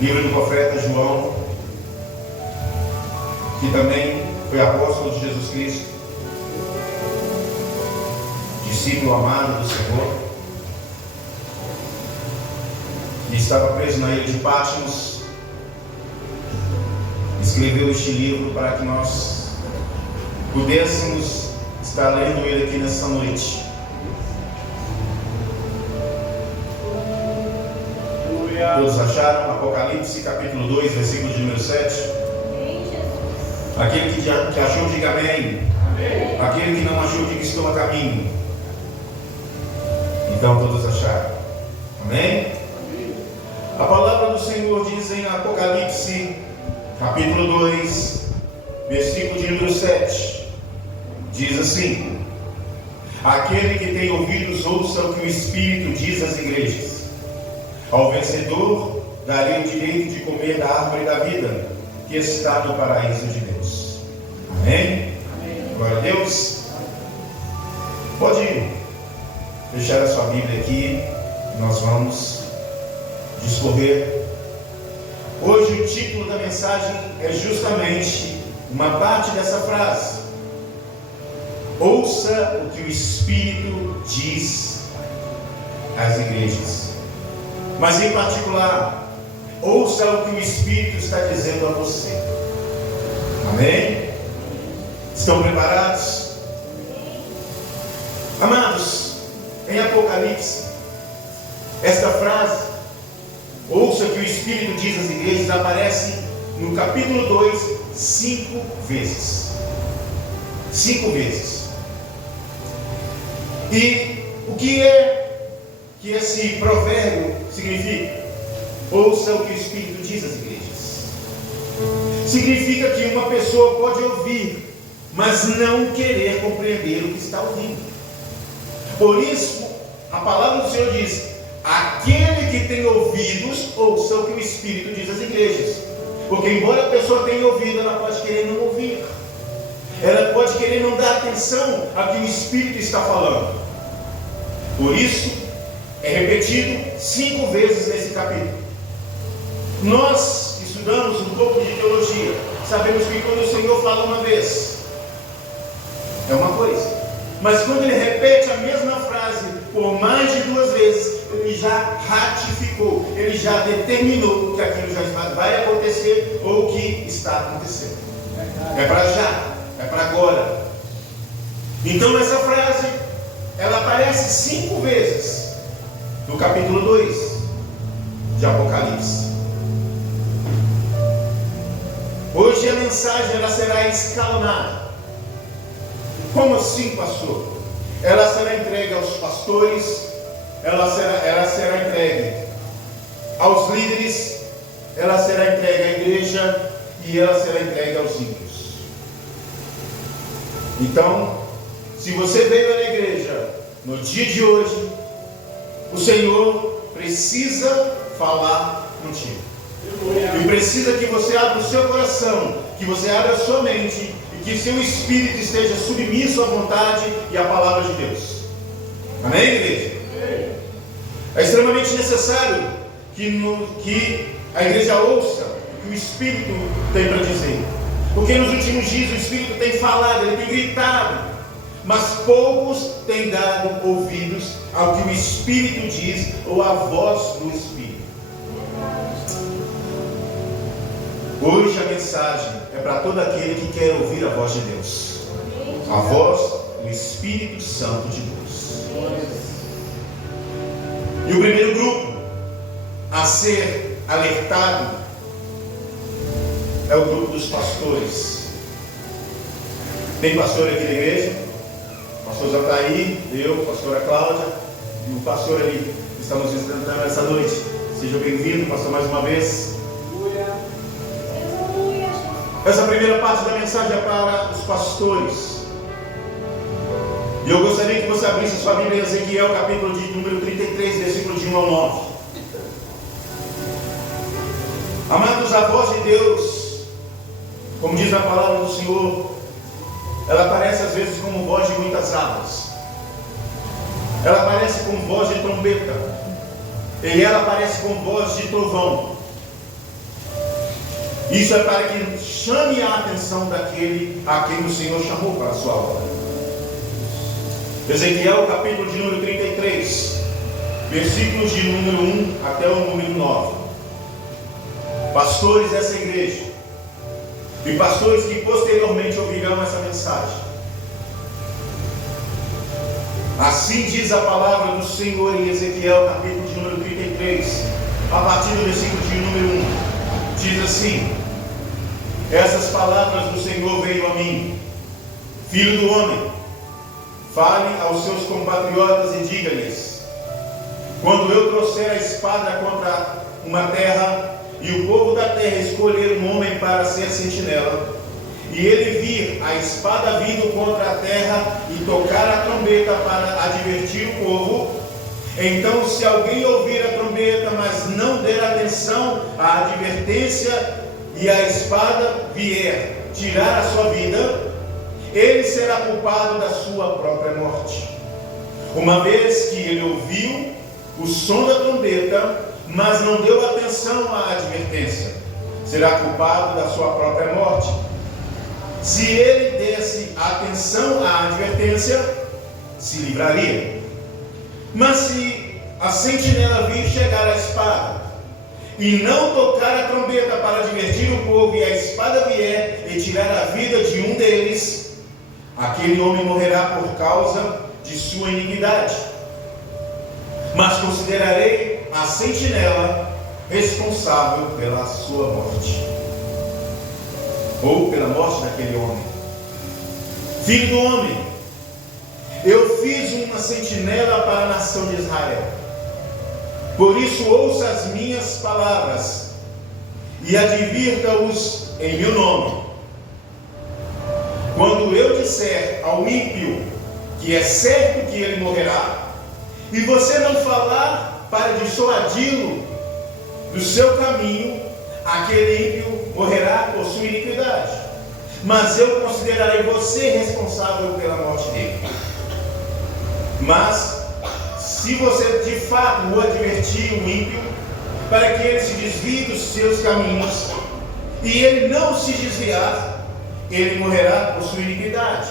livro do profeta João, que também foi apóstolo de Jesus Cristo, discípulo amado do Senhor, que estava preso na ilha de Patmos, escreveu este livro para que nós pudéssemos estar lendo ele aqui nessa noite. Todos acharam? Apocalipse capítulo 2, versículo de número 7. Aquele que achou, diga amém. Amém. Aquele que não achou, diga estou a caminho. Então todos acharam. Amém? Amém. A palavra do Senhor diz em Apocalipse capítulo 2, versículo de número 7. Diz assim: aquele que tem ouvidos ouça o que o Espírito diz às igrejas. Ao vencedor darei o direito de comer da árvore da vida, que está no paraíso de Deus. Amém? Amém. Glória a Deus. Pode deixar a sua Bíblia aqui. Nós vamos discorrer. Hoje o título da mensagem é justamente uma parte dessa frase: ouça o que o Espírito diz às igrejas. Mas em particular, ouça o que o Espírito está dizendo a você. Amém? Estão preparados? Amados, em Apocalipse, esta frase, ouça o que o Espírito diz às igrejas, aparece no capítulo 2, 5 vezes. 5 vezes. E o que esse provérbio significa? Ouça o que o Espírito diz às igrejas. Significa que uma pessoa pode ouvir, mas não querer compreender o que está ouvindo. Por isso, a palavra do Senhor diz: aquele que tem ouvidos, ouça o que o Espírito diz às igrejas. Porque embora a pessoa tenha ouvido, ela pode querer não ouvir. Ela pode querer não dar atenção ao que o Espírito está falando. Por isso, é repetido 5 vezes nesse capítulo. Nós estudamos um pouco de teologia. Sabemos que quando o Senhor fala uma vez, é uma coisa. Mas quando Ele repete a mesma frase por mais de 2 vezes, Ele já ratificou, Ele já determinou que aquilo já vai acontecer ou que está acontecendo. É para já, é para agora. Então essa frase, ela aparece 5 vezes no capítulo 2 de Apocalipse. Hoje a mensagem ela será escalonada. Como assim, pastor? Ela será entregue aos pastores, ela será entregue aos líderes, ela será entregue à igreja e ela será entregue aos ímpios. Então, se você veio na igreja no dia de hoje, o Senhor precisa falar contigo. E precisa que você abra o seu coração, que você abra a sua mente e que seu espírito esteja submisso à vontade e à palavra de Deus. Amém, igreja? É extremamente necessário que a igreja ouça o que o Espírito tem para dizer. Porque nos últimos dias o Espírito tem falado, ele tem gritado, mas poucos têm dado ouvidos ao que o Espírito diz ou à voz do Espírito. Hoje a mensagem é para todo aquele que quer ouvir a voz de Deus, a voz do Espírito Santo de Deus. E o primeiro grupo a ser alertado é o grupo dos pastores. Tem pastor aqui na igreja? O pastor já está aí, eu, a pastora Cláudia e o pastor ali que estamos visitando essa noite. Seja bem-vindo, pastor, mais uma vez. Essa primeira parte da mensagem é para os pastores. E eu gostaria que você abrisse sua Bíblia em Ezequiel, capítulo de número 33, versículo de 1 ao 9. Amados, a voz de Deus, como diz na palavra do Senhor, ela aparece às vezes como voz de muitas águas. Ela aparece com voz de trombeta. E ela aparece com voz de trovão. Isso é para que chame a atenção daquele a quem o Senhor chamou para a sua obra. Ezequiel, capítulo de número 33, versículos de número 1 até o número 9. Pastores dessa igreja e pastores que posteriormente ouvirão essa mensagem. Assim diz a palavra do Senhor em Ezequiel, capítulo de número 33, a partir do versículo de número 1. Diz assim: essas palavras do Senhor veio a mim: filho do homem, fale aos seus compatriotas e diga-lhes: quando eu trouxer a espada contra uma terra, e o povo da terra escolher um homem para ser sentinela, e ele vir a espada vindo contra a terra e tocar a trombeta para advertir o povo, então se alguém ouvir a trombeta, mas não der atenção à advertência, e a espada vier tirar a sua vida, ele será culpado da sua própria morte. Uma vez que ele ouviu o som da trombeta, mas não deu atenção à advertência, será culpado da sua própria morte. Se ele desse atenção à advertência, se livraria. Mas se a sentinela vir chegar a espada, e não tocar a trombeta para advertir o povo, e a espada vier e tirar a vida de um deles, aquele homem morrerá por causa de sua iniquidade. Mas considerarei a sentinela responsável pela sua morte, ou pela morte daquele homem. Filho do homem, eu fiz uma sentinela para a nação de Israel. Por isso ouça as minhas palavras e advirta-os em meu nome. Quando eu disser ao ímpio que é certo que ele morrerá, e você não falar para dissuadi-lo do seu caminho, aquele ímpio morrerá por sua iniquidade. Mas eu considerarei você responsável pela morte dele. Mas se você de fato o advertir, o ímpio, para que ele se desvie dos seus caminhos, e ele não se desviar, ele morrerá por sua iniquidade,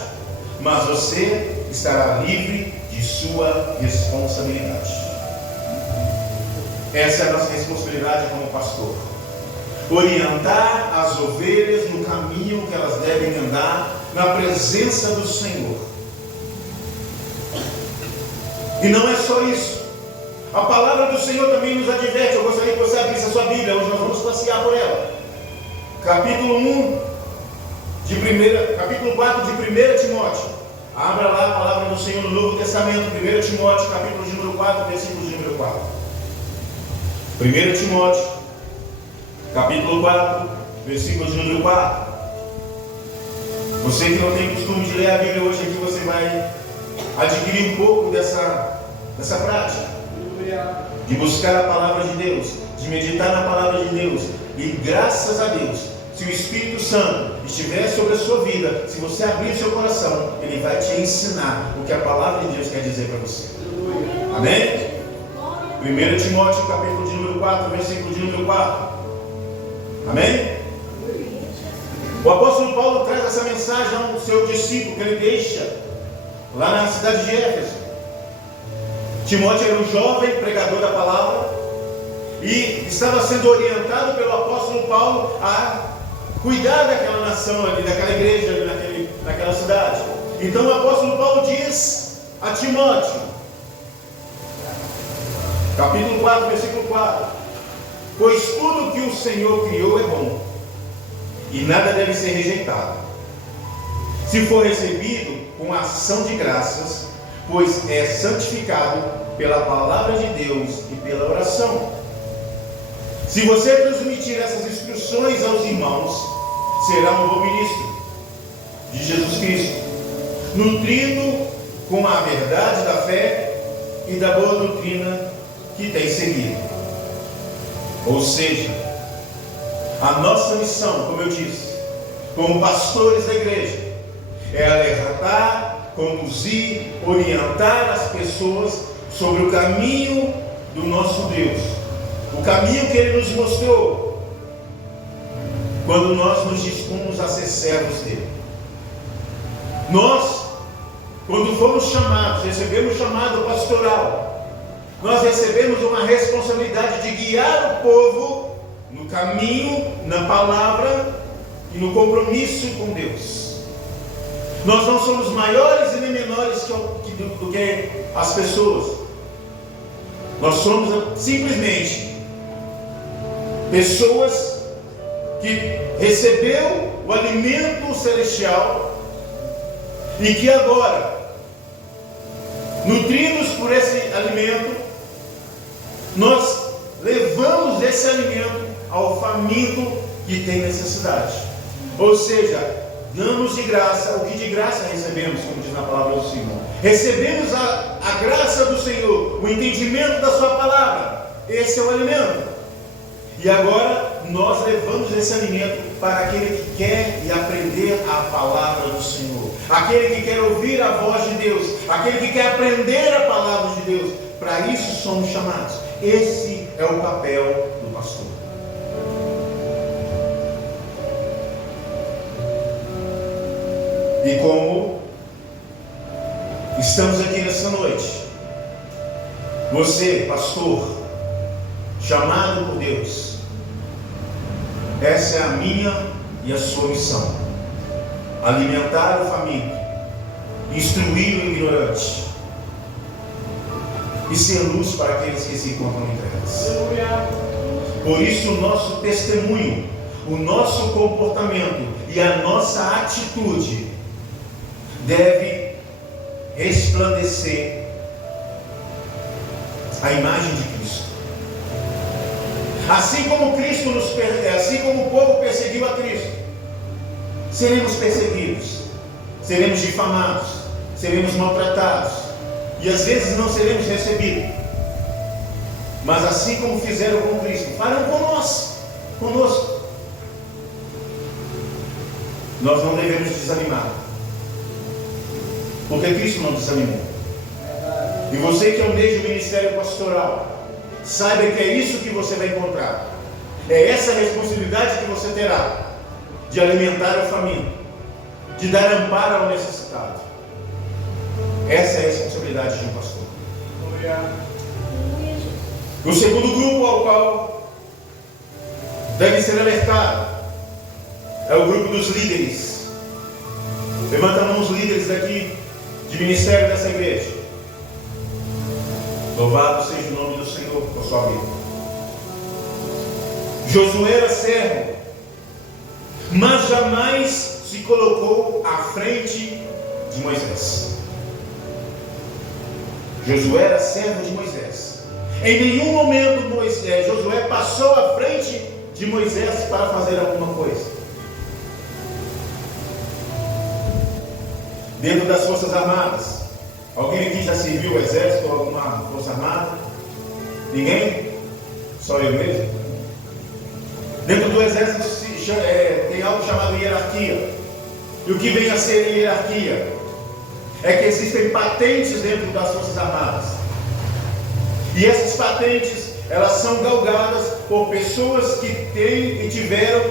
mas você estará livre de sua responsabilidade. Essa é a nossa responsabilidade como pastor: orientar as ovelhas no caminho que elas devem andar, na presença do Senhor. E não é só isso. A palavra do Senhor também nos adverte. Eu gostaria que você abrisse a sua Bíblia, hoje nós vamos passear por ela. Capítulo 4 de 1 Timóteo. Abra lá a palavra do Senhor no Novo Testamento. 1 Timóteo, capítulo de número 4, versículo de número 4. 1 Timóteo, capítulo 4, versículo de número 4. Você que não tem costume de ler a Bíblia, hoje aqui você vai adquirir um pouco dessa prática, de buscar a palavra de Deus, de meditar na palavra de Deus. E graças a Deus, se o Espírito Santo estiver sobre a sua vida, se você abrir o seu coração, ele vai te ensinar o que a palavra de Deus quer dizer para você. Amém? 1 Timóteo, capítulo de número 4, versículo de número 4. Amém? O apóstolo Paulo traz essa mensagem ao seu discípulo que ele deixa lá na cidade de Éfeso. Timóteo era um jovem pregador da palavra e estava sendo orientado pelo apóstolo Paulo a cuidar daquela nação ali, daquela igreja ali, naquela cidade. Então o apóstolo Paulo diz a Timóteo, capítulo 4, versículo 4: pois tudo que o Senhor criou é bom, e nada deve ser rejeitado, se for recebido com ação de graças, pois é santificado pela palavra de Deus e pela oração. Se você transmitir essas instruções aos irmãos, será um bom ministro de Jesus Cristo, nutrido com a verdade da fé e da boa doutrina que tem seguido. Ou seja, a nossa missão, como eu disse, como pastores da igreja, é alertar, conduzir, orientar as pessoas sobre o caminho do nosso Deus, o caminho que Ele nos mostrou. quando nós nos dispomos a ser servos dele. Nós, quando fomos chamados, recebemos chamado pastoral, nós recebemos uma responsabilidade de guiar o povo no caminho, na palavra e no compromisso com Deus. Nós não somos maiores e nem menores do que as pessoas. Nós somos simplesmente pessoas que recebeu o alimento celestial e que agora, nutridos por esse alimento, nós levamos esse alimento ao faminto que tem necessidade. Ou seja, damos de graça o que de graça recebemos, como diz na palavra do Senhor. Recebemos a graça do Senhor, o entendimento da sua palavra. Esse é o alimento. E agora nós levamos esse alimento para aquele que quer aprender a palavra do Senhor, aquele que quer ouvir a voz de Deus, aquele que quer aprender a palavra de Deus. Para isso somos chamados. Esse é o papel do pastor. E como estamos aqui nessa noite, você, pastor, chamado por Deus, essa é a minha e a sua missão: alimentar o faminto, instruir o ignorante e ser luz para aqueles que se encontram em trevas. Por isso o nosso testemunho, o nosso comportamento e a nossa atitude deve resplandecer a imagem de Cristo. Assim como o povo perseguiu a Cristo, seremos perseguidos, seremos difamados, seremos maltratados e às vezes não seremos recebidos. Mas assim como fizeram com Cristo, farão conosco. Nós não devemos desanimar, porque Cristo não desanimou. E você que almeja o ministério pastoral, saiba que é isso que você vai encontrar. É essa a responsabilidade que você terá, de alimentar o faminto, de dar amparo ao necessitado. Essa é a responsabilidade de um pastor. O segundo grupo ao qual deve ser alertado é o grupo dos líderes. Levanta a mão os líderes daqui de ministério dessa igreja. Louvado seja o nome do Senhor por sua vida. Josué era servo, mas jamais se colocou à frente de Moisés. Josué era servo de Moisés. Em nenhum momento Josué passou à frente de Moisés para fazer alguma coisa. Dentro das forças armadas, alguém aqui já serviu o exército ou alguma força armada? Ninguém? Só eu mesmo? Dentro do exército tem algo chamado hierarquia. E o que vem a ser hierarquia? É que existem patentes dentro das forças armadas. E essas patentes, elas são galgadas por pessoas que têm e tiveram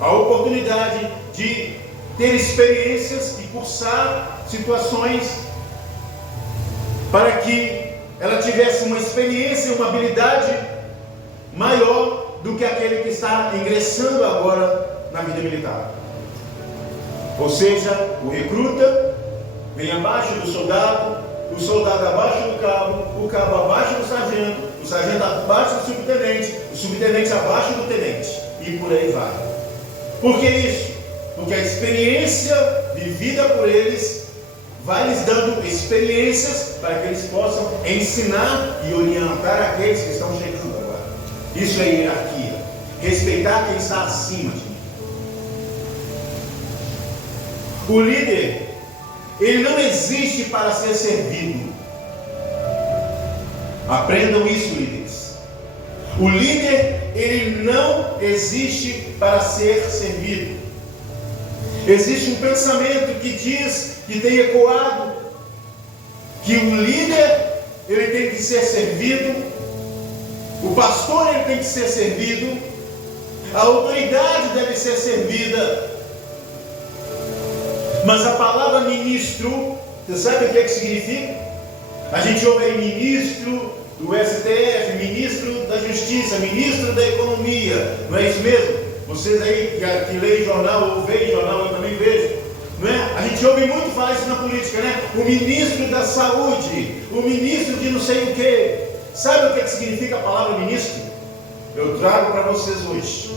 a oportunidade de ter experiências e cursar situações para que ela tivesse uma experiência e uma habilidade maior do que aquele que está ingressando agora na vida militar. Ou seja, o recruta vem abaixo do soldado, o soldado abaixo do cabo, o cabo abaixo do sargento, o sargento abaixo do subtenente, o subtenente abaixo do tenente, e por aí vai. Por que isso? Porque a experiência vivida por eles vai lhes dando experiências para que eles possam ensinar e orientar aqueles que estão chegando agora. Isso é hierarquia. Respeitar quem está acima de mim. O líder, ele não existe para ser servido. Aprendam isso, líderes. O líder, ele não existe para ser servido. Existe um pensamento que diz, que tem ecoado, que o líder, ele tem que ser servido, o pastor, ele tem que ser servido, A autoridade deve ser servida. Mas a palavra ministro, você sabe o que significa? A gente ouve aí ministro do STF, ministro da Justiça, ministro da Economia. Não é isso mesmo? Vocês aí que leem jornal ou veem jornal, eu também vejo. Não é? A gente ouve muito falar isso na política, né? O ministro da Saúde, o ministro de não sei o quê. Sabe o que significa a palavra ministro? Eu trago para vocês hoje.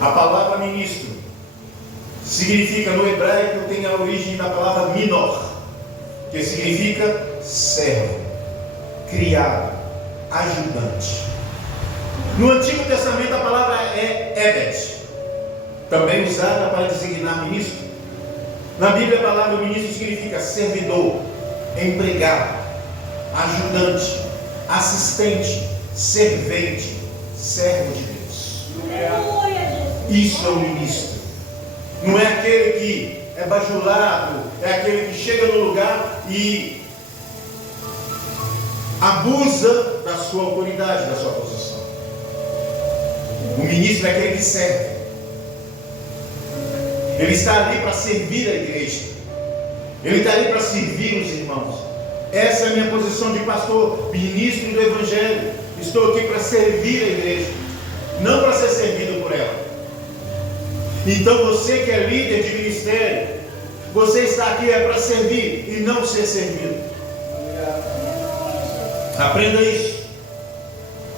A palavra ministro significa, no hebraico, tem a origem da palavra minor, que significa servo, criado, ajudante. No Antigo Testamento a palavra é Ebed, também usada para designar ministro. Na Bíblia a palavra ministro significa servidor, empregado, ajudante, assistente, servente, servo de Deus. Isso é um ministro. Não é aquele que é bajulado, é aquele que chega no lugar e abusa da sua autoridade, da sua posição. O ministro é aquele que serve. Ele está ali para servir a igreja. Ele está ali para servir os irmãos. Essa é a minha posição de pastor, ministro do Evangelho. Estou aqui para servir a igreja, não para ser servido por ela. Então você que é líder de ministério, você está aqui para servir e não ser servido. Aprenda isso.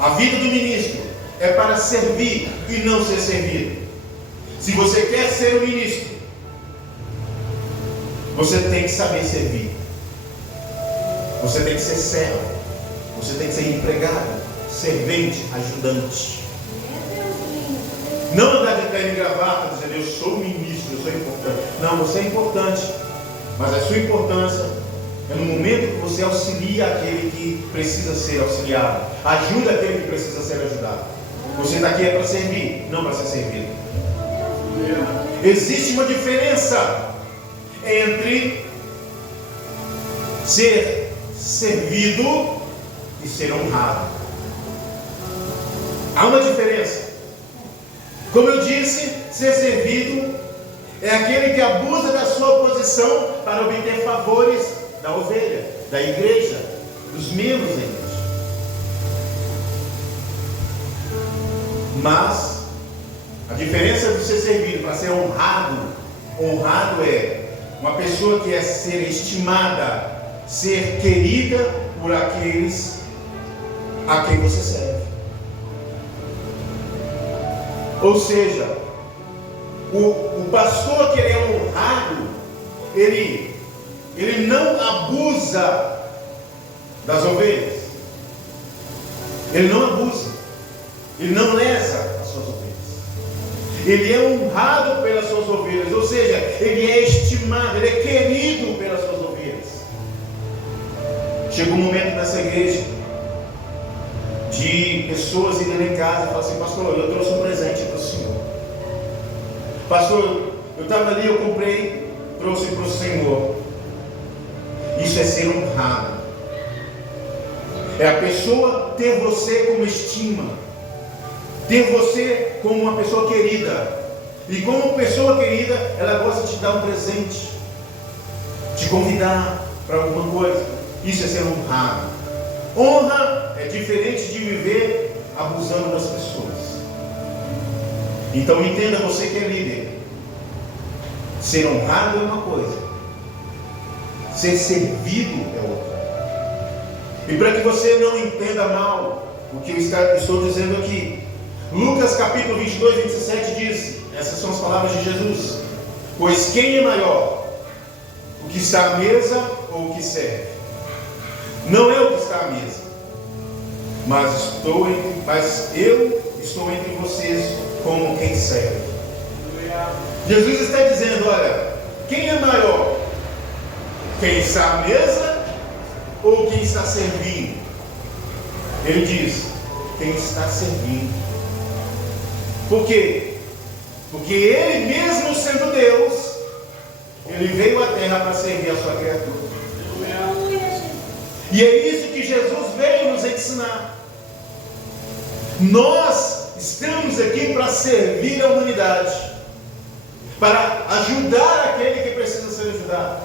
A vida do ministro é para servir e não ser servido. Se você quer ser um ministro, você tem que saber servir. Você tem que ser servo. Você tem que ser empregado, servente, ajudante. Não andar de terno e gravata dizendo eu sou ministro, eu sou importante. Não, você é importante. Mas a sua importância é no momento que você auxilia aquele que precisa ser auxiliado. Ajuda aquele que precisa ser ajudado. Você está aqui para servir, não para ser servido. Existe uma diferença entre ser servido e ser honrado. Há uma diferença. Como eu disse, ser servido é aquele que abusa da sua posição para obter favores da ovelha, da igreja, dos membros da igreja. Mas a diferença de ser servido para ser honrado, honrado é uma pessoa que é ser estimada, ser querida por aqueles a quem você serve. Ou seja, o pastor que é honrado, ele não abusa das ovelhas. Ele não abusa. Ele não lesa as suas ovelhas. Ele é honrado pelas suas ovelhas. Ou seja, ele é estimado, ele é querido pelas suas ovelhas. Chegou um momento nessa igreja de pessoas irem em casa e falar assim: pastor, eu trouxe um presente para o senhor. Pastor, eu estava ali, eu comprei, trouxe para o senhor. Isso é ser honrado. É a pessoa ter você como estima, ter você como uma pessoa querida. E como pessoa querida, ela gosta de te dar um presente, te convidar para alguma coisa. Isso é ser honrado. Honra é diferente de viver abusando das pessoas. Então entenda, você que é líder, ser honrado é uma coisa, ser servido é outra. E para que você não entenda mal o que eu estou dizendo aqui, Lucas capítulo 22, 27 diz, essas são as palavras de Jesus: pois quem é maior, o que está à mesa ou o que serve? Não é o que está à mesa, mas eu estou entre vocês como quem serve. Jesus está dizendo: olha, quem é maior? Quem está à mesa ou quem está servindo? Ele diz: quem está servindo. Por quê? Porque ele mesmo sendo Deus, ele veio à terra para servir a sua criatura. E é isso que Jesus veio nos ensinar. Nós estamos aqui para servir a humanidade, para ajudar aquele que precisa ser ajudado,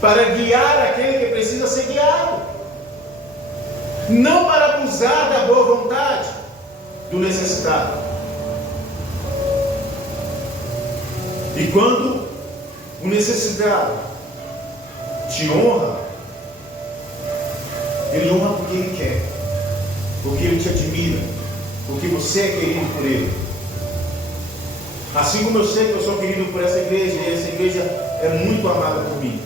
para guiar aquele que precisa ser guiado, não para abusar da boa vontade do necessitado. E quando o necessitado te honra, ele honra porque ele quer, porque ele te admira, porque você é querido por ele. Assim como eu sei que eu sou querido por essa igreja, e essa igreja é muito amada por mim.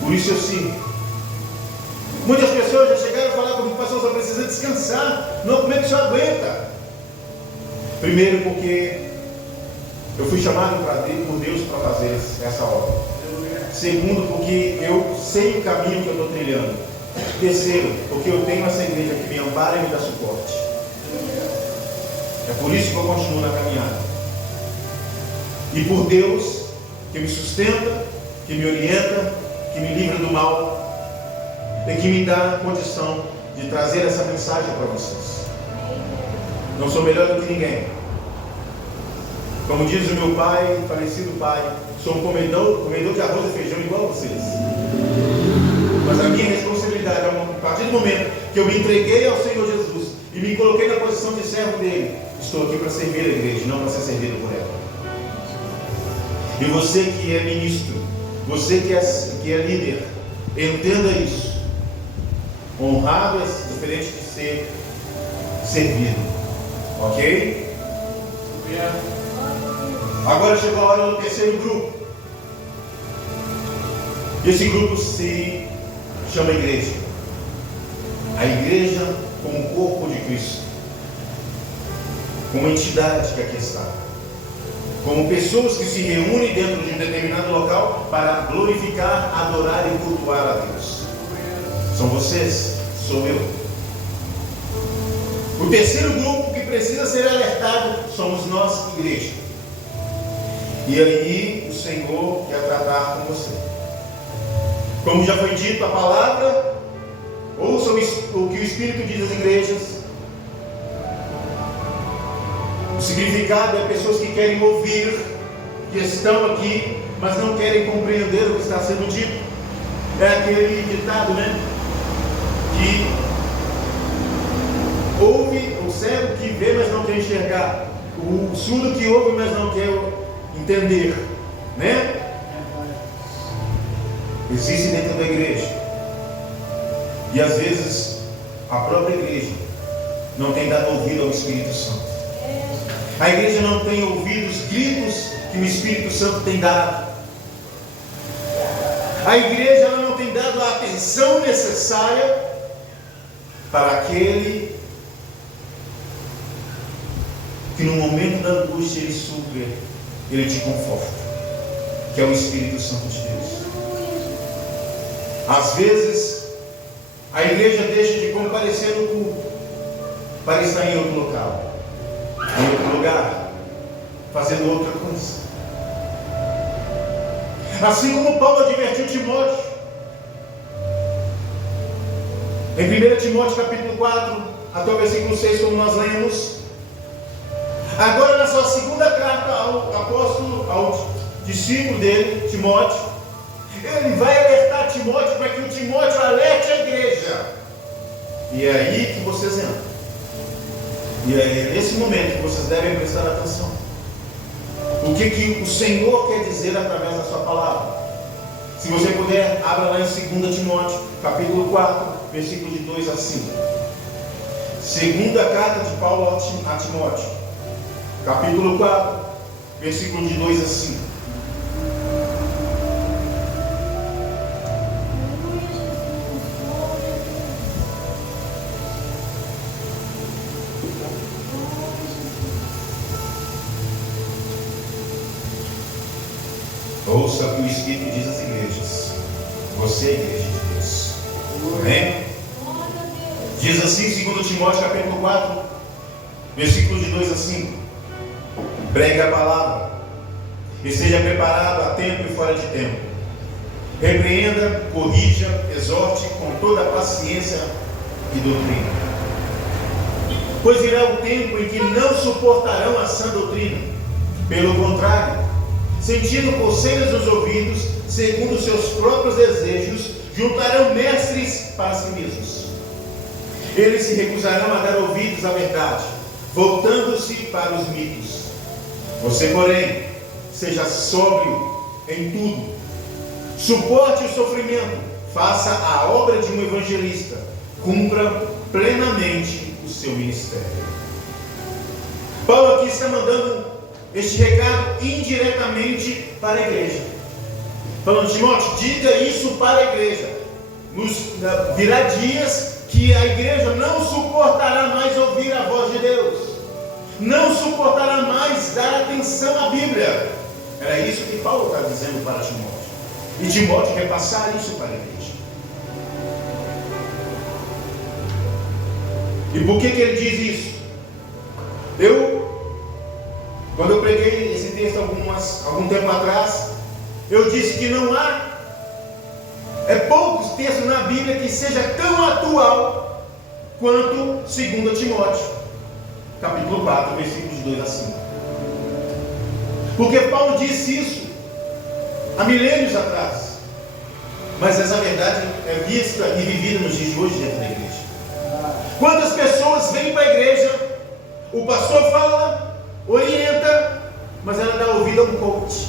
Por isso eu sim. Muitas pessoas já chegaram a falar comigo: pastor, só precisa descansar. Não, como é que o senhor aguenta? Primeiro, porque eu fui chamado por Deus para fazer essa obra. Segundo, porque eu sei o caminho que eu estou trilhando. Terceiro, porque eu tenho essa igreja que me ampara e me dá suporte. É por isso que eu continuo na caminhada. E por Deus, que me sustenta, que me orienta, que me livra do mal e que me dá a condição de trazer essa mensagem para vocês. Não sou melhor do que ninguém. Como diz o meu pai, falecido pai, sou um comedor de arroz e feijão igual a vocês. Mas a minha responsabilidade, a partir do momento que eu me entreguei ao Senhor Jesus e me coloquei na posição de servo dele, estou aqui para servir a igreja, não para ser servido por ela. E você que é ministro, você que é líder, entenda isso. Honrado é diferente de ser servido. Ok? Agora chegou a hora do terceiro grupo. Esse grupo se chama igreja. A igreja como o corpo de Cristo, como entidade que aqui está, como pessoas que se reúnem dentro de um determinado local para glorificar, adorar e cultuar a Deus. São vocês, sou eu. O terceiro grupo que precisa ser alertado somos nós, igreja. E aí o Senhor quer tratar com você. Como já foi dito, a palavra, ouça o que o Espírito diz às igrejas. O significado é pessoas que querem ouvir, que estão aqui, mas não querem compreender o que está sendo dito. É aquele ditado, né? Que ouve, o cego que vê, mas não quer enxergar. O surdo que ouve, mas não quer entender, né? Existe dentro da igreja. E às vezes a própria igreja não tem dado ouvido ao Espírito Santo. A igreja não tem ouvido os gritos que o Espírito Santo tem dado. A igreja ela não tem dado a atenção necessária para aquele que no momento da angústia ele supre, ele te conforta, que é o Espírito Santo de Deus. Às vezes a igreja deixa de comparecer no culto para estar em outro local, em outro lugar, fazendo outra coisa. Assim como Paulo advertiu Timóteo em 1 Timóteo capítulo 4 até o versículo 6, como nós lemos. Agora na sua segunda carta ao apóstolo, ao discípulo dele, Timóteo, ele vai alertar Timóteo para que o Timóteo alerte a igreja. E é aí que vocês entram. E é nesse momento que vocês devem prestar atenção. O que o Senhor quer dizer através da sua palavra. Se você puder, abra lá em 2 Timóteo, capítulo 4, versículos de 2 a 5. Segunda carta de Paulo a Timóteo, capítulo 4, versículos de 2 a 5. Ouça o que o Espírito diz às igrejas. Você é a igreja de Deus. Amém? Diz assim, 2 Timóteo capítulo 4, versículos de 2 a 5. Pregue a palavra, esteja preparado a tempo e fora de tempo. Repreenda, corrija, exorte com toda a paciência e doutrina. Pois virá o tempo em que não suportarão a sã doutrina. Pelo contrário, sentindo coceiras nos ouvidos, segundo seus próprios desejos, juntarão mestres para si mesmos. Eles se recusarão a dar ouvidos à verdade, voltando-se para os mitos. Você, porém, seja sóbrio em tudo. Suporte o sofrimento, faça a obra de um evangelista, cumpra plenamente o seu ministério. Paulo aqui está mandando este recado indiretamente para a igreja. Falando: Timóteo, diga isso para a igreja. Virá dias que a igreja não suportará mais ouvir a voz de Deus, não suportará mais dar atenção à Bíblia. Era isso que Paulo está dizendo para Timóteo. E Timóteo quer passar isso para a igreja. E por que ele diz isso? Quando eu preguei esse texto algum tempo atrás, eu disse que não há poucos textos na Bíblia que seja tão atual quanto 2 Timóteo, capítulo 4, versículos 2 a 5. Porque Paulo disse isso há milênios atrás, mas essa verdade é vista e vivida nos dias de hoje dentro da igreja. Quantas pessoas vêm para a igreja, o pastor fala, orienta, mas ela dá ouvido a um coach,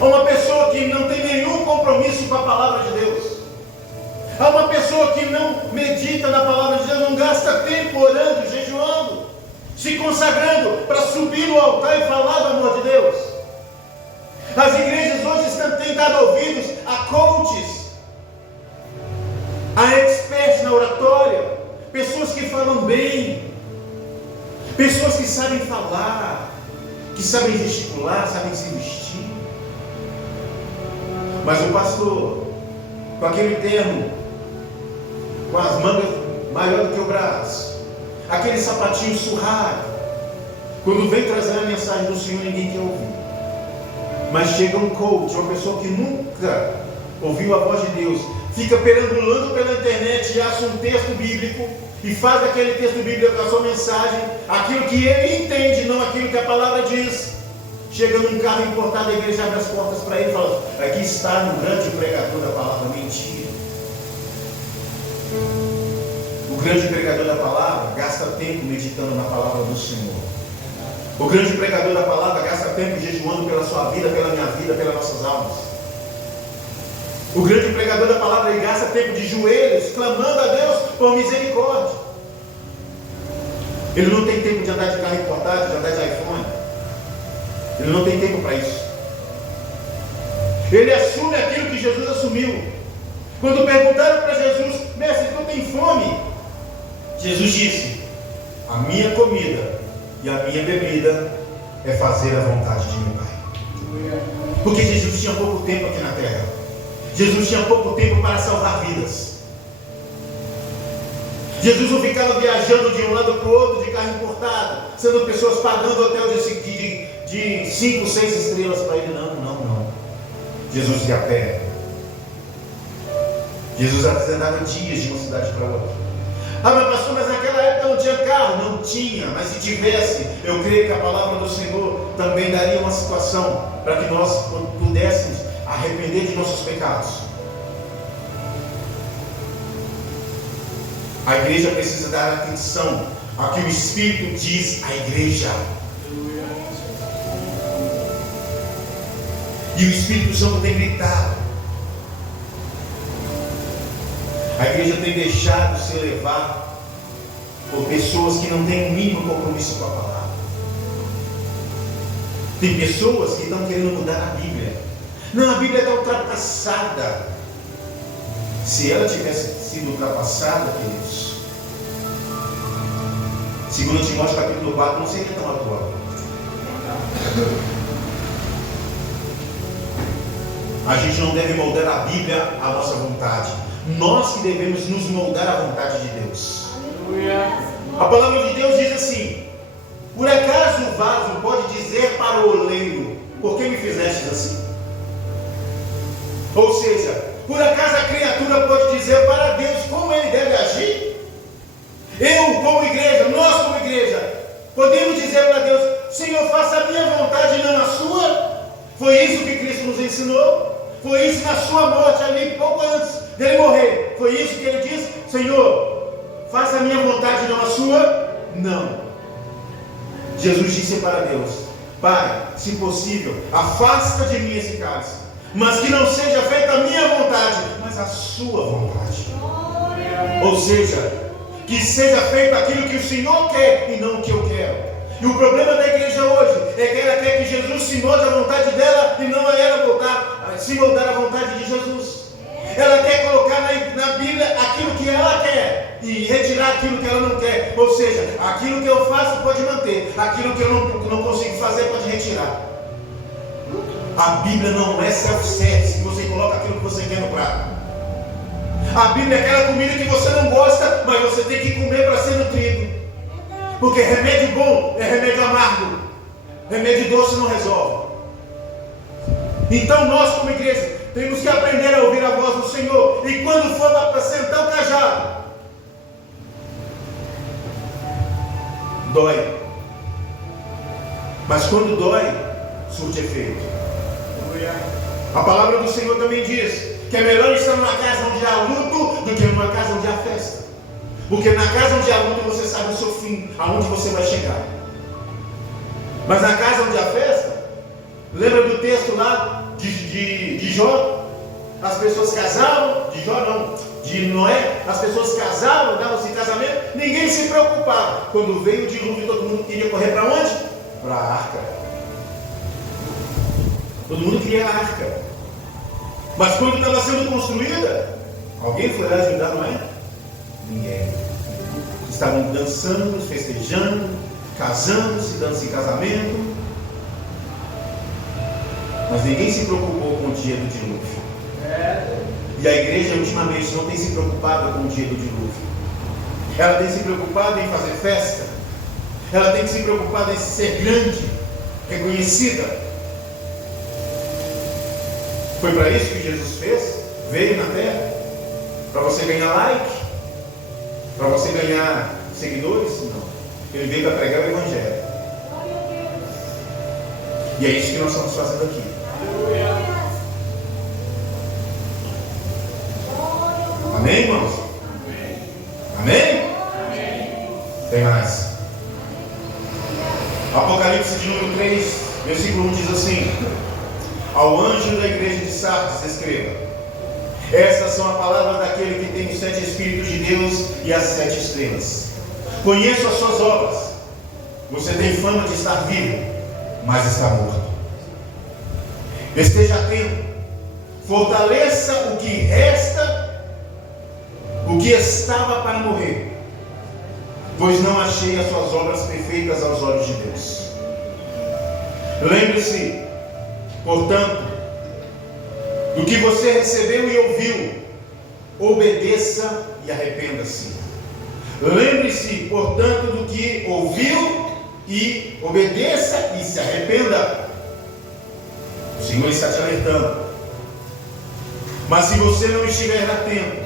a uma pessoa que não tem nenhum compromisso com a palavra de Deus, a uma pessoa que não medita na palavra de Deus, não gasta tempo orando, jejuando, se consagrando para subir no altar e falar do amor de Deus. As igrejas hoje têm dado ouvidos a coaches, a experts na oratória, pessoas que falam bem, pessoas que sabem falar, que sabem gesticular, sabem se vestir. Mas o pastor, com aquele terno, com as mangas maior do que o braço, aquele sapatinho surrado, quando vem trazer a mensagem do Senhor, ninguém quer ouvir. Mas chega um coach, uma pessoa que nunca ouviu a voz de Deus, fica perambulando pela internet e acha um texto bíblico e faz daquele texto bíblico a sua mensagem, aquilo que ele entende, não aquilo que a palavra diz. Chega num carro importado, a igreja abre as portas para ele e fala: aqui está um grande pregador da palavra. Mentira. O grande pregador da palavra gasta tempo meditando na palavra do Senhor. O grande pregador da palavra gasta tempo jejuando pela sua vida, pela minha vida, pelas nossas almas. O grande pregador da palavra, ele gasta tempo de joelhos, clamando a Deus por misericórdia. Ele não tem tempo de andar de carro importado, de andar de iPhone. Ele não tem tempo para isso. Ele assume aquilo que Jesus assumiu. Quando perguntaram para Jesus: mestre, tu tem fome? Jesus disse: a minha comida e a minha bebida é fazer a vontade de meu Pai. Porque Jesus tinha pouco tempo aqui na terra. Jesus tinha pouco tempo para salvar vidas. Jesus não ficava viajando de um lado para o outro de carro importado, sendo pessoas pagando hotel de 5, 6 estrelas para ele. Não. Jesus ia a pé. Jesus andava dias de uma cidade para outra. Ah, mas pastor, mas naquela época não tinha carro. Não tinha, mas se tivesse, eu creio que a palavra do Senhor também daria uma situação para que nós pudéssemos arrepender de nossos pecados. A igreja precisa dar atenção ao que o Espírito diz à igreja. E o Espírito Santo tem gritado. A igreja tem deixado se levar por pessoas que não têm o mínimo compromisso com a palavra. Tem pessoas que estão querendo mudar a Bíblia. Não, a Bíblia está ultrapassada. Se ela tivesse sido ultrapassada, queridos, 2 Timóteo capítulo 4 não seria tão atual. A gente não deve moldar a Bíblia à nossa vontade. Nós que devemos nos moldar à vontade de Deus. A palavra de Deus diz assim: por acaso o vaso pode dizer para o oleiro: por que me fizeste assim? Ou seja, por acaso a criatura pode dizer para Deus como ele deve agir? Eu Foi isso na sua morte ali, pouco antes dele morrer. Foi isso que ele disse: Senhor, faça a minha vontade, não a sua. Não. Jesus disse para Deus: Pai, se possível, afasta de mim esse cálice, mas que não seja feita a minha vontade, mas a sua vontade. Ou seja, que seja feito aquilo que o Senhor quer e não o que eu quero. E o problema da igreja hoje é que ela quer que Jesus se molde à vontade dela e não a ela se moldar à vontade de Jesus. Ela quer colocar na Bíblia aquilo que ela quer e retirar aquilo que ela não quer. Ou seja, aquilo que eu faço pode manter, aquilo que eu não consigo fazer pode retirar. A Bíblia não é self-service, que você coloca aquilo que você quer no prato. A Bíblia é aquela comida que você não gosta, mas você tem que comer para ser nutrido. Porque remédio bom é remédio amargo. Remédio doce não resolve. Então nós, como igreja, temos que aprender a ouvir a voz do Senhor. E quando for para sentar o cajado, dói. Mas quando dói, surte efeito. A palavra do Senhor também diz que é melhor estar numa casa onde há luto do que numa casa onde há festa. Porque na casa onde há luto você sabe o seu fim, aonde você vai chegar. Mas na casa onde há festa, lembra do texto lá de Jó? As pessoas casavam, de Jó não, de Noé, as pessoas casavam, davam-se casamento, ninguém se preocupava. Quando veio o dilúvio, todo mundo queria correr para onde? Para a arca. Todo mundo queria a arca. Mas quando estava sendo construída, alguém foi lá ajudar Noé? Ninguém. Estavam dançando, festejando, casando-se, dando-se em casamento. Mas ninguém se preocupou com o dia do dilúvio. E a igreja ultimamente não tem se preocupado com o dia do dilúvio. Ela tem se preocupado em fazer festa. Ela tem se preocupado em ser grande, reconhecida. Foi para isso que Jesus fez? Veio na terra? Para você ganhar like? Para você ganhar seguidores? Não. Ele veio para pregar o Evangelho. E é isso que nós estamos fazendo aqui. Amém, irmãos? Amém? Tem mais. Apocalipse de número 3, versículo 1 diz assim: Ao anjo da igreja de Sardes escreva: Estas são as palavras daquele que tem os 7 Espíritos de Deus e as 7 estrelas. Conheço as suas obras. Você tem fama de estar vivo, mas está morto. Esteja atento. Fortaleça o que resta, o que estava para morrer, pois não achei as suas obras perfeitas aos olhos de Deus. Lembre-se, portanto, do que você recebeu e ouviu, obedeça e arrependa-se. Lembre-se, portanto, do que ouviu e obedeça e se arrependa. O Senhor está te alertando. Mas se você não estiver atento,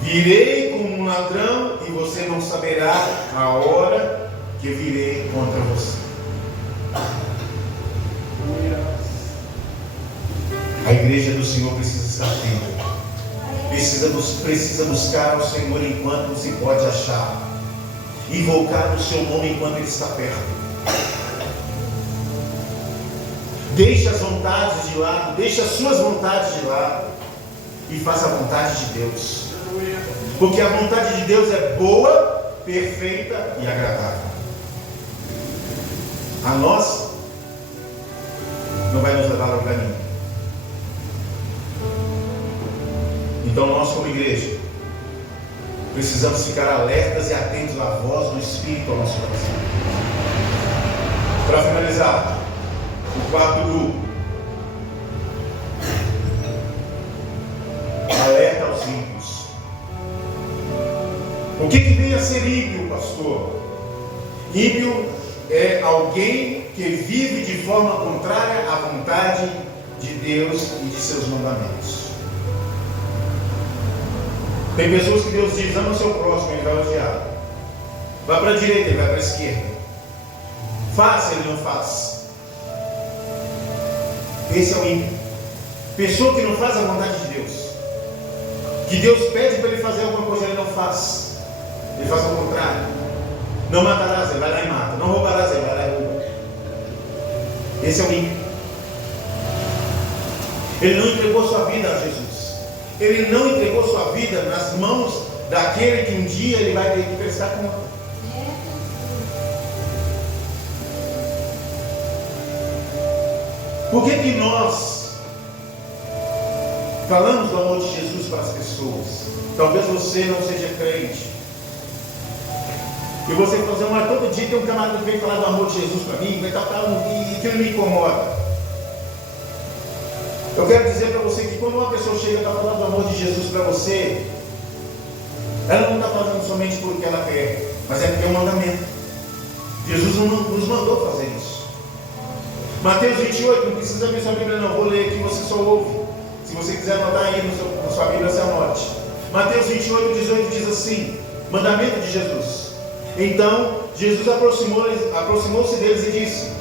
virei como um ladrão e você não saberá a hora que virei contra você. A igreja do Senhor precisa estar atenta. Precisa buscar o Senhor enquanto se pode achar. Invocar o seu nome enquanto Ele está perto. Deixe as vontades de lado, deixe as suas vontades de lado e faça a vontade de Deus. Porque a vontade de Deus é boa, perfeita e agradável. A nós não vai nos levar a lugar nenhum. Então nós, como igreja, precisamos ficar alertas e atentos à voz do Espírito ao nosso coração. Para finalizar, o quarto grupo: alerta aos ímpios. O que vem a ser ímpio, pastor? Ímpio é alguém que vive de forma contrária à vontade de Deus e de seus mandamentos. Tem pessoas que Deus diz: ama o seu próximo, ele vai odiar. Vai para a direita, ele vai para a esquerda. Faça, ele não faz. Esse é o ímpio. Pessoa que não faz a vontade de Deus, que Deus pede para ele fazer alguma coisa, ele não faz. Ele faz ao contrário. Não matarás, ele vai lá e mata. Não roubarás, ele vai lá e rouba. Esse é o ímpio. Ele não entregou sua vida a Jesus. Ele não entregou sua vida nas mãos daquele que um dia ele vai ter que prestar conta. Por que nós falamos do amor de Jesus para as pessoas? Talvez você não seja crente. E você fala assim, mas todo dia tem um camarada que vem falar do amor de Jesus para mim, e aquilo me incomoda. Eu quero dizer para você que quando uma pessoa chega para falar do amor de Jesus para você, ela não está falando somente porque ela quer, mas é porque é um mandamento. Jesus nos mandou fazer isso. Mateus 28, não precisa abrir sua Bíblia não, vou ler aqui, você só ouve. Se você quiser anotar aí na sua Bíblia, você anote. Mateus 28, 18 diz assim, mandamento de Jesus. Então, Jesus aproximou-se deles e disse,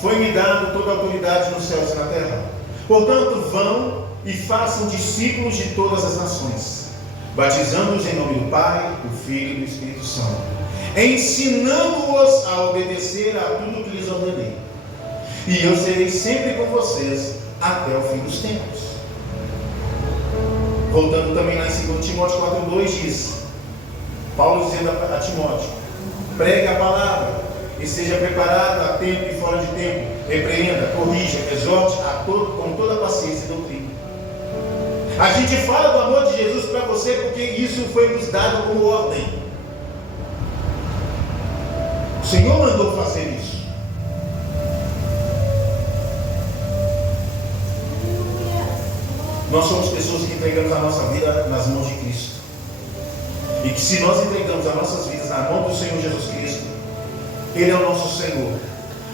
foi-me dado toda a autoridade nos céus e na terra. Portanto, vão e façam discípulos de todas as nações, batizando-os em nome do Pai, do Filho e do Espírito Santo, ensinando-os a obedecer a tudo que lhes ordenei. E eu serei sempre com vocês até o fim dos tempos. Voltando também lá em 2 Timóteo 4,2 diz, Paulo dizendo a Timóteo, pregue a palavra, e seja preparado a tempo e fora de tempo, repreenda, corrija, exorte com toda a paciência e doutrina. A gente fala do amor de Jesus para você porque isso foi nos dado como ordem. O Senhor mandou fazer isso. Nós somos pessoas que entregamos a nossa vida nas mãos de Cristo. E que se nós entregamos as nossas vidas na mão do Senhor Jesus Cristo, Ele é o nosso Senhor.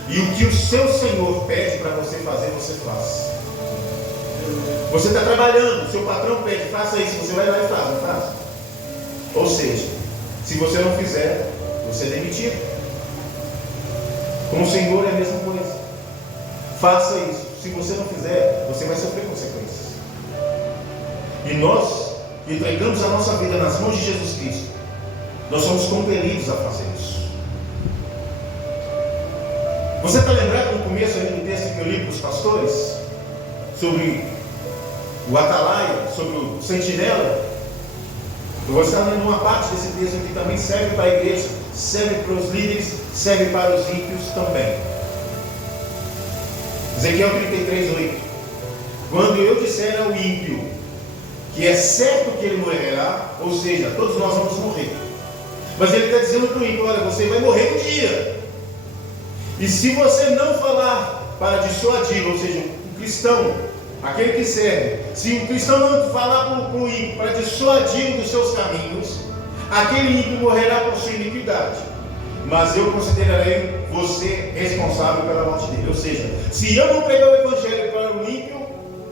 E o que o seu Senhor pede para você fazer, você faz. Você está trabalhando, seu patrão pede, faça isso, você vai lá e faz, não faz? Ou seja, se você não fizer, você é demitido. Com o Senhor é a mesma coisa. Faça isso. Se você não fizer, você vai sofrer consequências. E nós entregamos a nossa vida nas mãos de Jesus Cristo. Nós somos compelidos a fazer isso. Você está lembrado no começo ali do texto que eu li para os pastores? Sobre o atalaia, sobre o sentinela? Eu vou estar lendo uma parte desse texto que também serve para a igreja, serve para os líderes, serve para os ímpios também. Ezequiel 33:8. Quando eu disser ao ímpio que é certo que ele morrerá, ou seja, todos nós vamos morrer. Mas ele está dizendo para o ímpio, olha, você vai morrer um dia. E se você não falar para dissuadi-lo, ou seja, o cristão, aquele que serve, se o cristão não falar para o ímpio para dissuadi-lo dos seus caminhos, aquele ímpio morrerá por sua iniquidade. Mas eu considerarei você responsável pela morte dele. Ou seja, se eu não pregar o evangelho para o ímpio,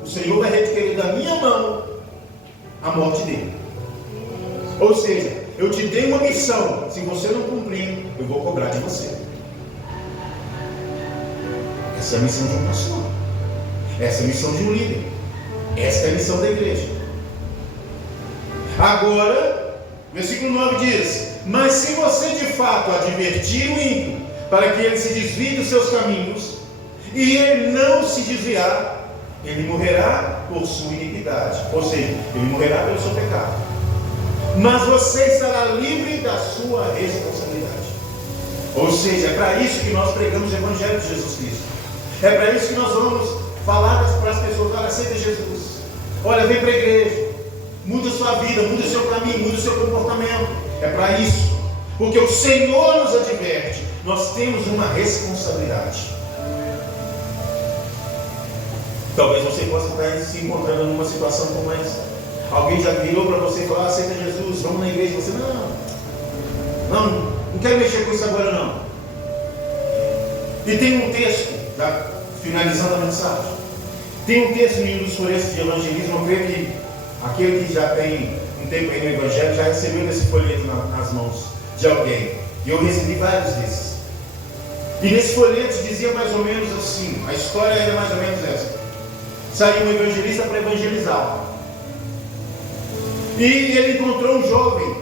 o Senhor vai requerer da minha mão a morte dele. Ou seja, eu te dei uma missão, se você não cumprir, eu vou cobrar de você. Essa é a missão de um pastor, essa é a missão de um líder, essa é a missão da igreja. Agora, versículo 9 diz, mas se você de fato advertir o ímpio, para que ele se desvie dos seus caminhos, e ele não se desviar, ele morrerá por sua iniquidade, ou seja, ele morrerá pelo seu pecado, mas você estará livre da sua responsabilidade. Ou seja, é para isso que nós pregamos o evangelho de Jesus Cristo, é para isso que nós vamos falar para as pessoas, olha, aceita Jesus, olha, vem para a igreja, muda a sua vida, muda o seu caminho, muda o seu comportamento, é para isso, porque o Senhor nos adverte, nós temos uma responsabilidade. Talvez você possa estar se encontrando numa situação como essa. Alguém já virou para você e falou, aceita Jesus, vamos na igreja. Você, não quero mexer com isso agora não. E tem um texto, finalizando a mensagem, tem um texto em um dos folhetos de evangelismo. Eu creio que aquele que já tem um tempo aí no evangelho já recebeu esse folheto nas mãos de alguém. E eu recebi vários desses. E nesse folheto dizia mais ou menos assim, a história era mais ou menos essa. Saiu um evangelista para evangelizar. E ele encontrou um jovem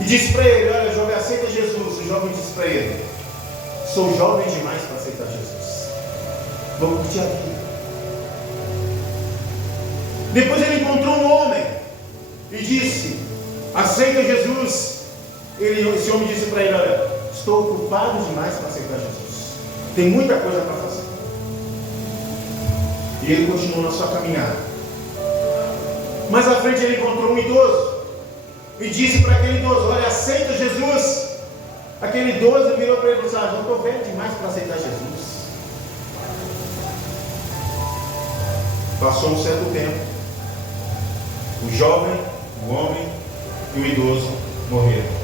e disse para ele: olha, jovem, aceita Jesus. O jovem disse para ele: sou jovem demais para aceitar Jesus. Vou curtir a vida. Depois ele encontrou um homem e disse: aceita Jesus. Esse homem disse para ele: olha, estou ocupado demais para aceitar Jesus. Tem muita coisa para fazer. E ele continuou na sua caminhada. Mais à frente ele encontrou um idoso e disse para aquele idoso: olha, aceita Jesus. Aquele idoso virou para ele e disse: ah, não estou velho demais para aceitar Jesus. Passou um certo tempo. O jovem, o homem e o idoso morreram.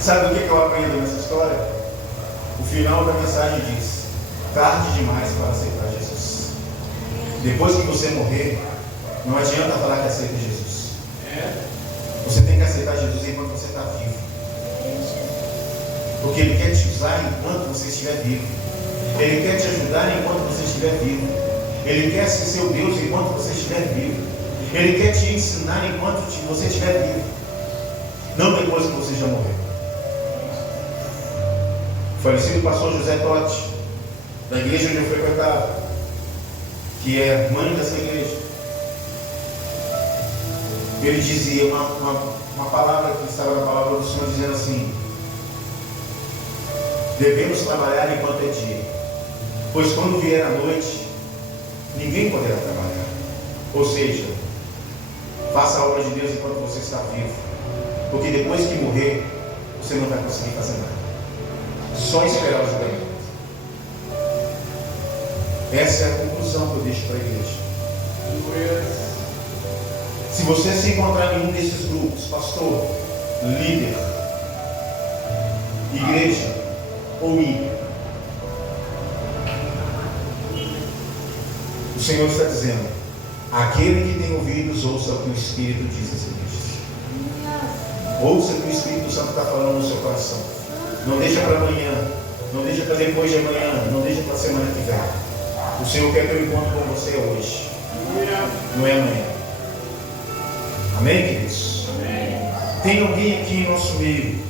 Sabe o que eu aprendo nessa história? O final da mensagem diz: tarde demais para aceitar Jesus. Depois que você morrer, não adianta falar que aceita Jesus. Você tem que aceitar Jesus enquanto você está vivo. Porque Ele quer te usar enquanto você estiver vivo. Ele quer te ajudar enquanto você estiver vivo. Ele quer ser seu Deus enquanto você estiver vivo. Ele quer te ensinar enquanto você estiver vivo. Não depois que você já morreu. O falecido pastor José Totti, da igreja onde eu frequentava, que é mãe dessa igreja, ele dizia uma palavra que estava na palavra do Senhor, dizendo assim: devemos trabalhar enquanto é dia, pois quando vier a noite, ninguém poderá trabalhar. Ou seja, faça a obra de Deus enquanto você está vivo, porque depois que morrer, você não vai conseguir fazer nada. Só esperar o julgamento. Essa é a conclusão que eu deixo para a igreja. Se você se encontrar em um desses grupos, pastor, líder, igreja ou ímpio, o Senhor está dizendo: aquele que tem ouvidos, ouça o que o Espírito diz às igrejas. Ouça o que o Espírito Santo está falando no seu coração. Não deixa para amanhã, não deixa para depois de amanhã, não deixa para a semana que vem. O Senhor quer que eu encontre com você hoje, não é amanhã. Amém, queridos? Amém. Tem alguém aqui em nosso meio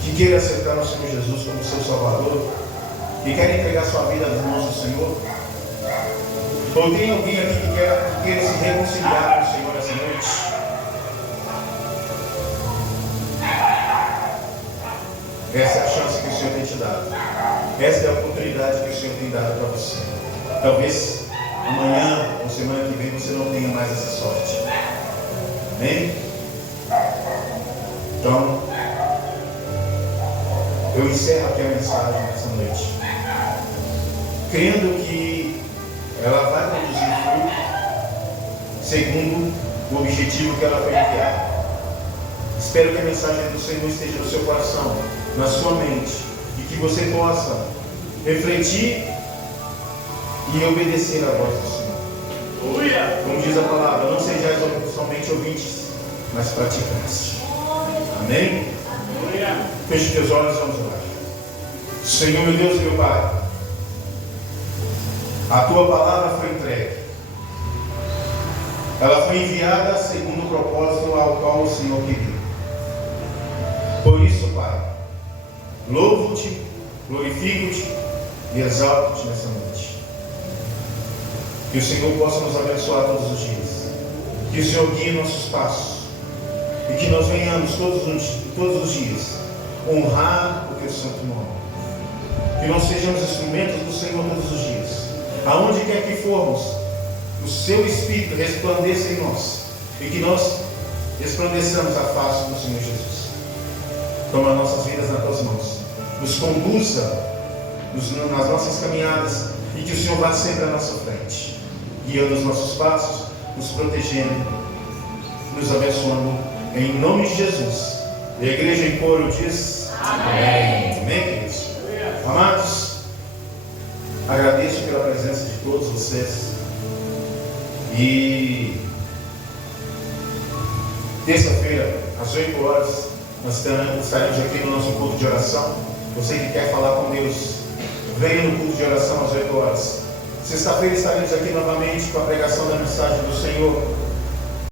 que queira aceitar o Senhor Jesus como seu Salvador, que quer entregar sua vida nas mãos do Senhor? Ou tem alguém aqui que queira se reconciliar com o Senhor essa noite? Essa é a chance que o Senhor tem te dado. Essa é a oportunidade que o Senhor tem dado para você. Talvez amanhã ou semana que vem você não tenha mais essa sorte. Amém? Então, eu encerro aqui a mensagem nessa noite, crendo que ela vai produzir fruto segundo o objetivo que ela foi enviada. Espero que a mensagem do Senhor esteja no seu coração, na sua mente, e que você possa refletir e obedecer à voz do Senhor. Como diz a palavra: não sejais somente ouvintes, mas praticantes. Amém? Feche teus olhos e vamos orar. Senhor, meu Deus e meu Pai, a tua palavra foi entregue. Ela foi enviada segundo o propósito ao qual o Senhor queria. Por isso, Pai, louvo-te, glorifico-te e exalto-te nessa noite. Que o Senhor possa nos abençoar todos os dias. Que o Senhor guie nossos passos. E que nós venhamos todos os dias honrar o teu santo nome. Que nós sejamos instrumentos do Senhor todos os dias. Aonde quer que formos, o seu Espírito resplandeça em nós. E que nós resplandeçamos a face do Senhor Jesus. Toma nossas vidas nas tuas mãos. Nos conduza nas nossas caminhadas. E que o Senhor vá sempre à nossa frente, guiando os nossos passos, nos protegendo, nos abençoando, em nome de Jesus. E a igreja em coro diz: amém. Amém, queridos? Amados, agradeço pela presença de todos vocês. E terça-feira, às 8 horas, nós estaremos aqui no nosso culto de oração. Você que quer falar com Deus, venha no culto de oração às 8 horas. Sexta-feira estaremos aqui novamente com a pregação da mensagem do Senhor.